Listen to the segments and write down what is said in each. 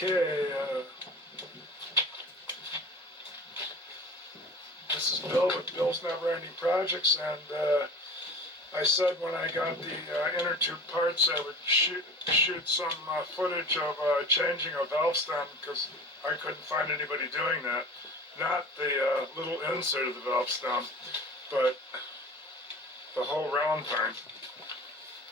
Okay, this is Bill with Bill's Never Ending Projects, and I said when I got the inner tube parts I would shoot some footage of changing a valve stem, because I couldn't find anybody doing that. Not the little insert of the valve stem, but the whole round thing.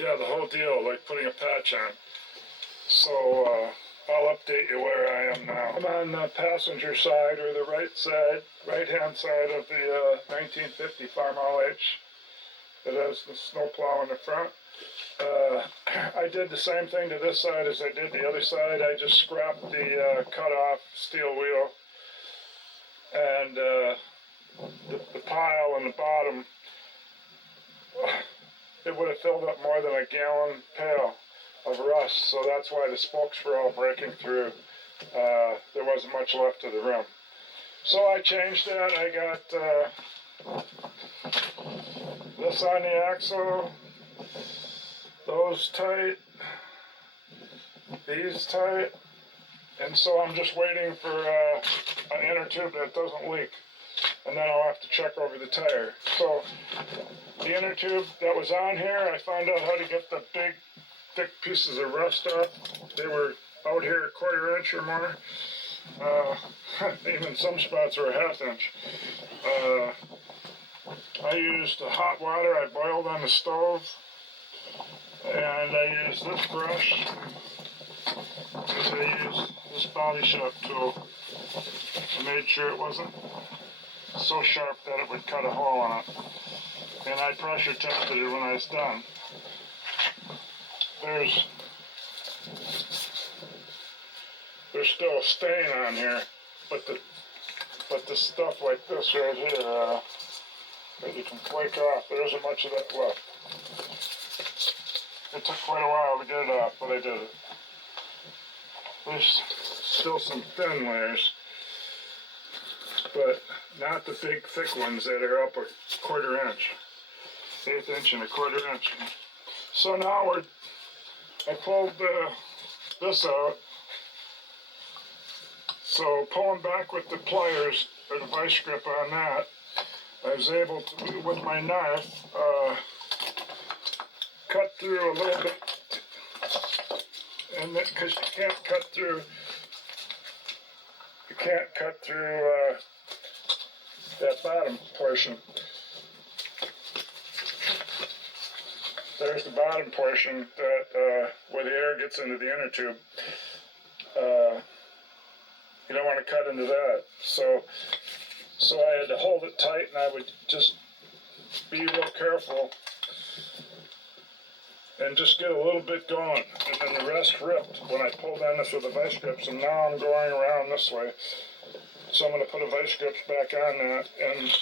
Yeah, the whole deal, like putting a patch on. So I'll update you where I am now. I'm on the passenger side, or the right-hand side of the 1950 Farmall H. It has the snowplow in the front. I did the same thing to this side as I did the other side. I just scrapped the cut-off steel wheel, and the pile on the bottom, it would have filled up more than a gallon pail of rust, so that's why the spokes were all breaking through. There wasn't much left of the rim. So I changed that. I got this on the axle, those tight, these tight, and so I'm just waiting for an inner tube that doesn't leak, and then I'll have to check over the tire. So the inner tube that was on here, I found out how to get the big thick pieces of rust off. They were out here a 1/4 inch or more. Even some spots were a 1/2 inch. I used hot water I boiled on the stove, and I used this brush, because I used this body shop tool. I made sure it wasn't so sharp that it would cut a hole in it, and I pressure tested it when I was done. There's still a stain on here, but the stuff like this right here, that you can flake off, there isn't much of that left. It took quite a while to get it off, but I did it. There's still some thin layers, but not the big thick ones that are up a 1/4 inch, 1/8 inch and a 1/4 inch. So now I pulled this out. So pulling back with the pliers, or the vice grip on that, I was able to, with my knife, cut through a little bit, and because you can't cut through that bottom portion. There's the bottom portion that where the air gets into the inner tube. You don't want to cut into that. So I had to hold it tight, and I would just be real careful and just get a little bit going, and then the rest ripped when I pulled on this with the vice grips, and now I'm going around this way. So I'm going to put a vice grips back on that, and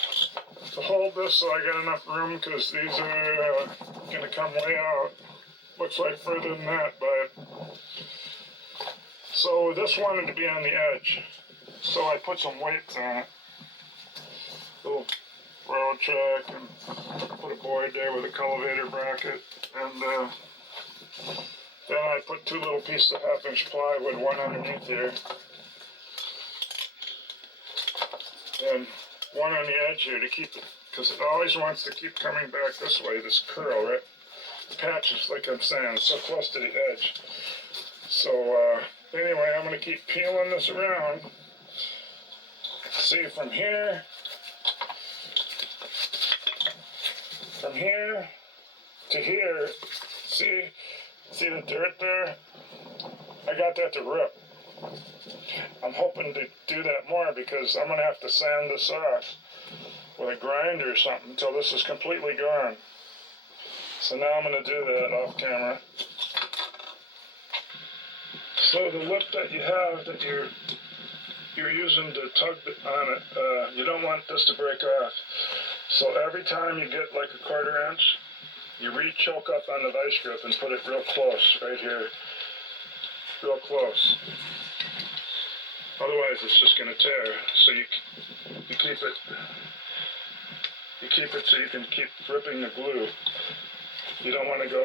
to hold this so I got enough room, because these are going to come way out. Looks like further than that, but so this wanted to be on the edge, so I put some weights on it. Little railroad track, and put a board there with a cultivator bracket, and then I put 2 little pieces of 1/2 inch plywood, one underneath here, and one on the edge here to keep it, because it always wants to keep coming back this way, this curl, right? Patches, like I'm saying, it's so close to the edge. So anyway, I'm going to keep peeling this around. See, from here to here, see the dirt there? I got that to rip. I'm hoping to do that more, because I'm going to have to sand this off with a grinder or something until this is completely gone. So now I'm going to do that off camera. So the lip that you have that you're using to tug on it, you don't want this to break off. So every time you get like a 1/4 inch, you re-choke up on the vice grip and put it real close, right here, real close. Otherwise it's just going to tear. So you keep it so you can keep ripping the glue. You don't want to go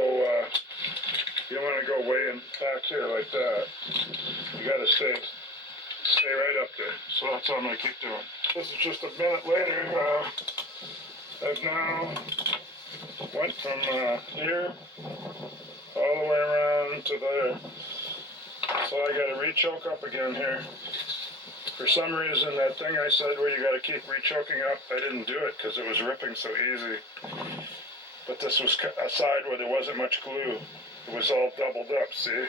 way in back here like that. You got to stay right up there. So that's what I'm going to keep doing. This is just a minute later. I've now went from here all the way around to there. So I got to re-choke up again here. For some reason, that thing I said where you got to keep re-choking up, I didn't do it because it was ripping so easy. But this was a side where there wasn't much glue. It was all doubled up, see?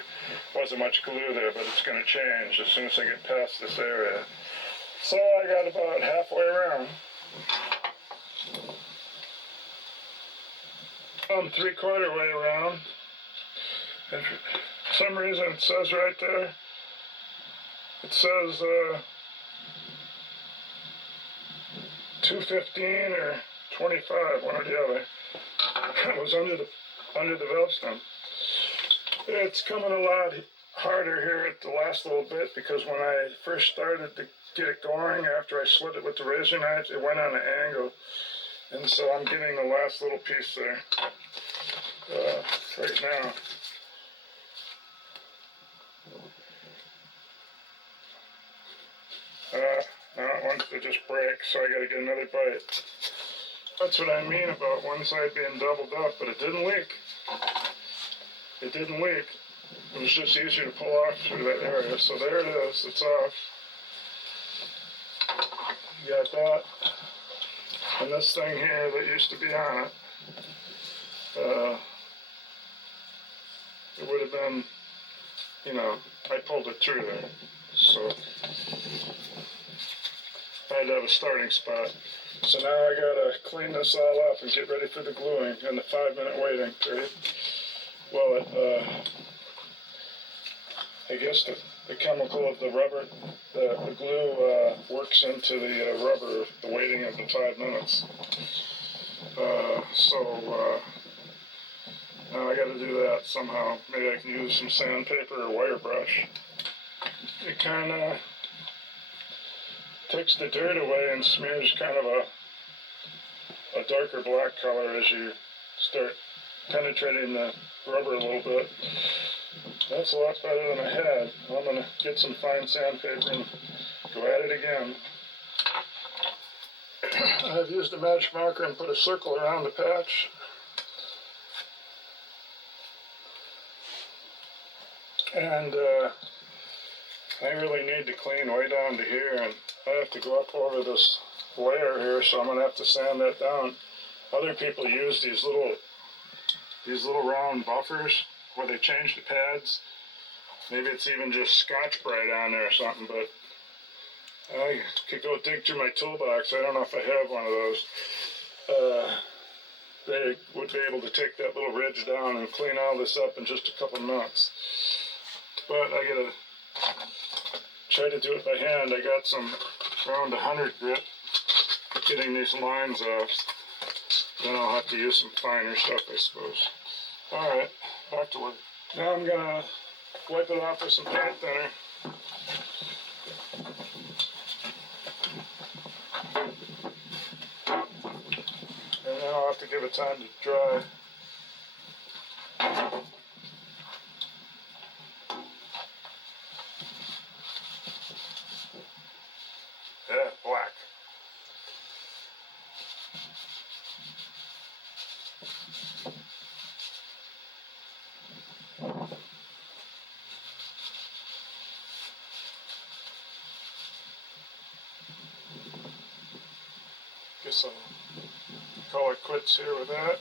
Wasn't much glue there, but it's going to change as soon as I get past this area. So I got about halfway around. I'm 3/4 way around. And for some reason it says right there, it says 215 or 25, one or the other. It was under the valve stem. It's coming a lot harder here at the last little bit because when I first started to get it going, after I slit it with the razor knife, it went on an angle. And so I'm getting the last little piece there right now. Now it wants to just break, so I gotta get another bite. That's what I mean about one side being doubled up, but it didn't leak. It didn't leak. It was just easier to pull off through that area. So there it is, it's off. You got that. And this thing here that used to be on it, it would have been, you know, I pulled it through there. So I had to have a starting spot. So now I gotta clean this all up and get ready for the gluing and the 5-minute waiting period. Well, I guess the chemical of the rubber, the glue works into the rubber, the waiting of the 5 minutes. Now I gotta do that somehow. Maybe I can use some sandpaper or wire brush. It kind of takes the dirt away and smears kind of a darker black color as you start penetrating the rubber a little bit. That's a lot better than I had. I'm going to get some fine sandpaper and go at it again. I've used a magic marker and put a circle around the patch. And I really need to clean way down to here, and I have to go up over this layer here, so I'm going to have to sand that down. Other people use these little round buffers where they change the pads. Maybe it's even just Scotch-Brite on there or something, but I could go dig through my toolbox. I don't know if I have one of those. They would be able to take that little ridge down and clean all this up in just a couple minutes. But I gotta try to do it by hand. I got some around 100 grit getting these lines off. Then I'll have to use some finer stuff, I suppose. Alright, back to work. Now I'm gonna wipe it off with some paint thinner. And then I'll have to give it time to dry. Yeah, black. Guess I'll call it quits here with that.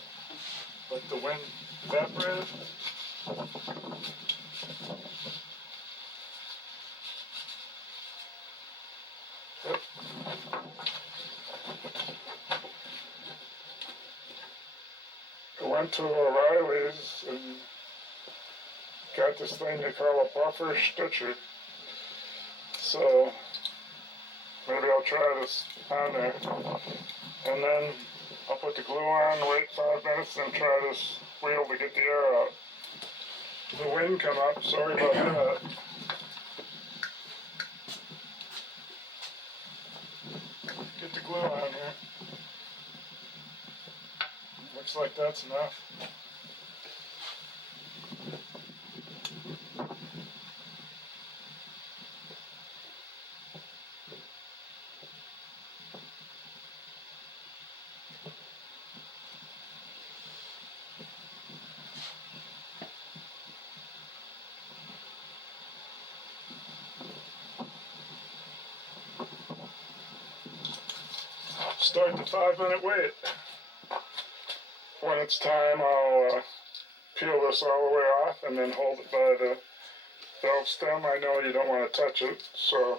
Let the wind evaporate it. Yep. I went to O'Reilly's and got this thing they call a buffer stitcher. So maybe I'll try this on there. And then I'll put the glue on, wait 5 minutes, and try this wheel to get the air out. The wind come up, sorry about that. Get the glue on here. Looks like that's enough. start the 5-minute wait. When it's time, I'll peel this all the way off and then hold it by the valve stem. I know you don't want to touch it, so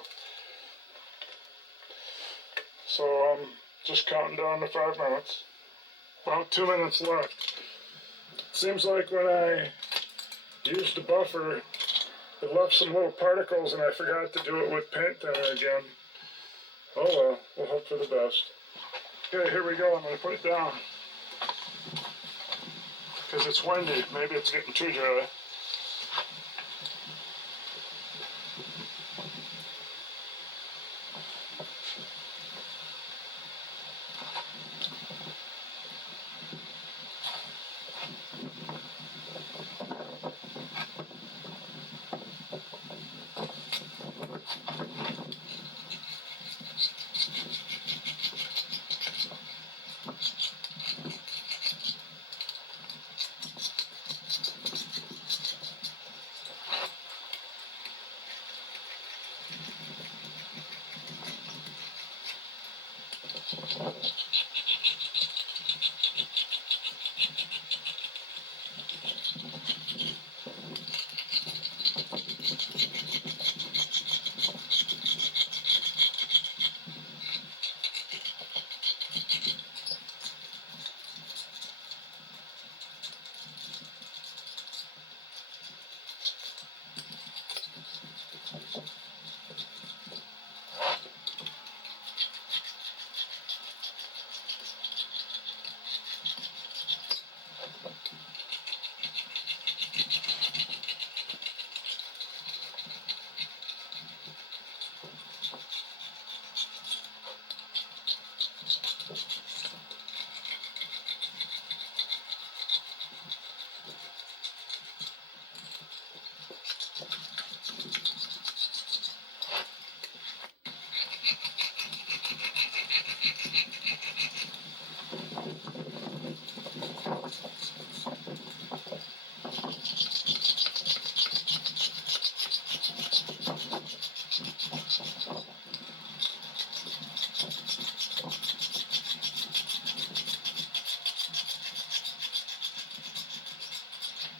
I'm just counting down to 5 minutes. About 2 minutes left. Seems like when I used the buffer, it left some little particles and I forgot to do it with paint thinner again. Oh well, we'll hope for the best. Okay, here we go. I'm going to put it down. Because it's windy. Maybe it's getting too dry.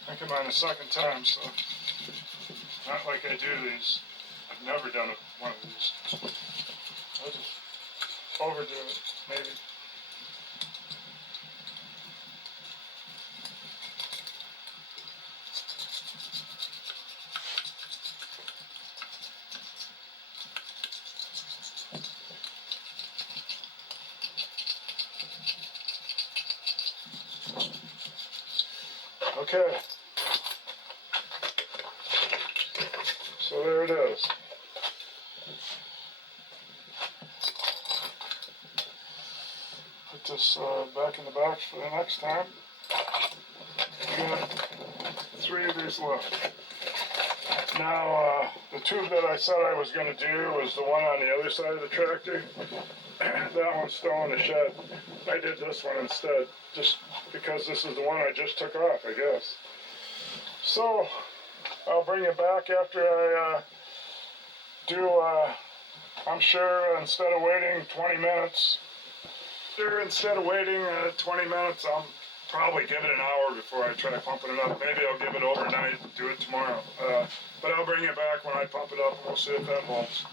I think I'm on the second time, so not like I do these. I've never done one of these. I'll just overdo it, maybe. Okay. So there it is. Put this back in the box for the next time. We got 3 of these left. Now, the tube that I said I was going to do was the one on the other side of the tractor. That one's still in the shed. I did this one instead, just because this is the one I just took off, I guess. So, I'll bring you back after I do, I'm sure instead of waiting 20 minutes, instead of waiting 20 minutes, I'll probably give it an hour before I try pumping it up. Maybe I'll give it overnight and do it tomorrow. But I'll bring it back when I pump it up and we'll see if that holds.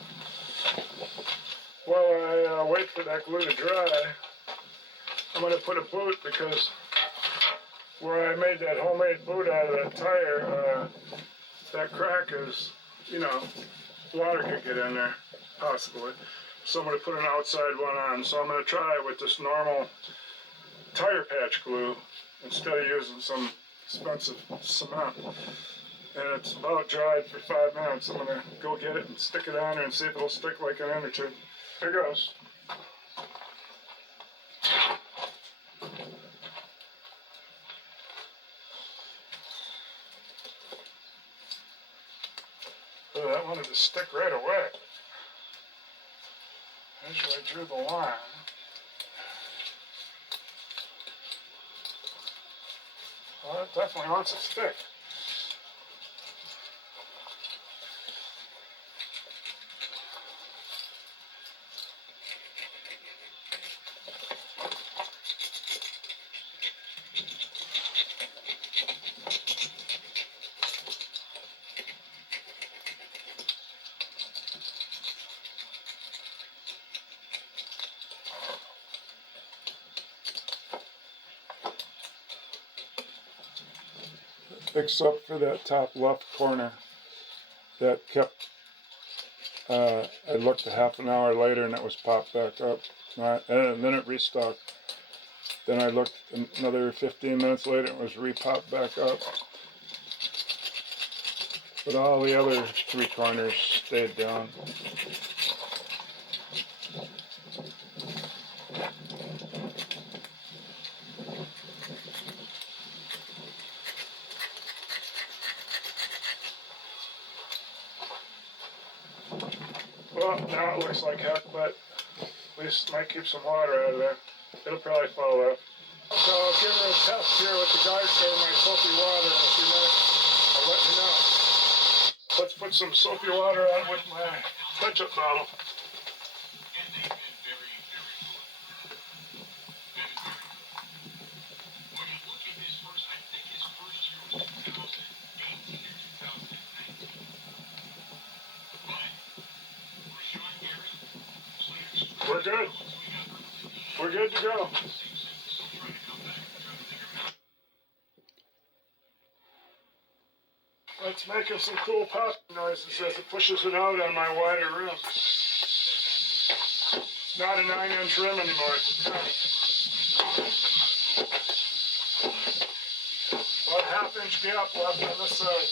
While I wait for that glue to dry, I'm going to put a boot, because where I made that homemade boot out of that tire, that crack is, you know, water could get in there, possibly. So I'm going to put an outside one on. So I'm going to try it with this normal tire patch glue instead of using some expensive cement. And it's about dried for 5 minutes. I'm going to go get it and stick it on there and see if it'll stick like an innertube. Here goes. Oh, that wanted to stick right away. That's where I drew the line. Well, it definitely wants to stick. fix up for that top left corner that kept, I looked a half an hour later and it was popped back up. And then it restocked. Then I looked another 15 minutes later and it was re-popped back up. But all the other three corners stayed down. Well, now it looks like heck, but at least it might keep some water out of there. It'll probably fall out. So I'll give her a test here with the guard or my soapy water in a few minutes. I'll let you know. Let's put some soapy water on with my ketchup bottle. We're good. We're good to go. Let's make him some cool popping noises as it pushes it out on my wider rim. It's not a 9-inch rim anymore. It's a 10. About a half-inch gap left on this side.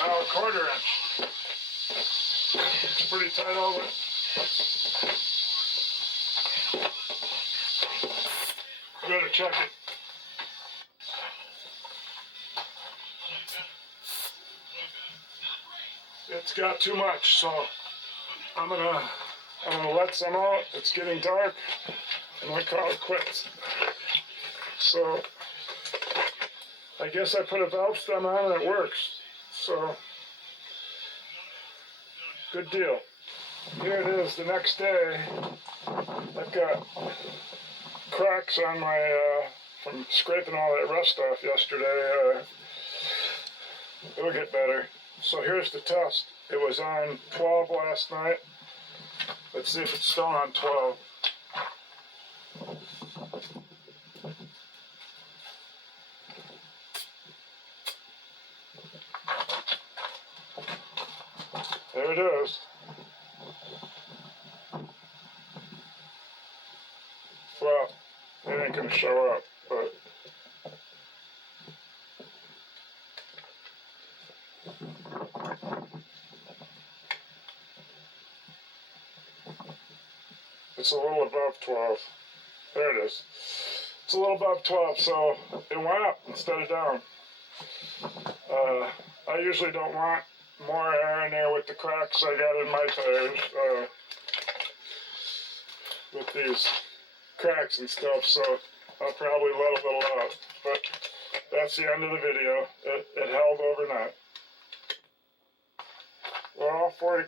Now a 1/4 inch. It's pretty tight over. Better check it. It's got too much, so I'm gonna let some out. It's getting dark, and I call it quits. So I guess I put a valve stem on and it works. So good deal. Here it is the next day. I've got cracks on my from scraping all that rust off yesterday. It'll get better. So here's the test. It was on 12 last night. Let's see if it's still on 12. There it is. Well, it ain't gonna show up, but it's a little above 12. There it is. It's a little above 12, so it went up instead of down. I usually don't want more air in there with the cracks I got in my tires, with these cracks and stuff, so I'll probably let a little out. But that's the end of the video. It held overnight. Well, 40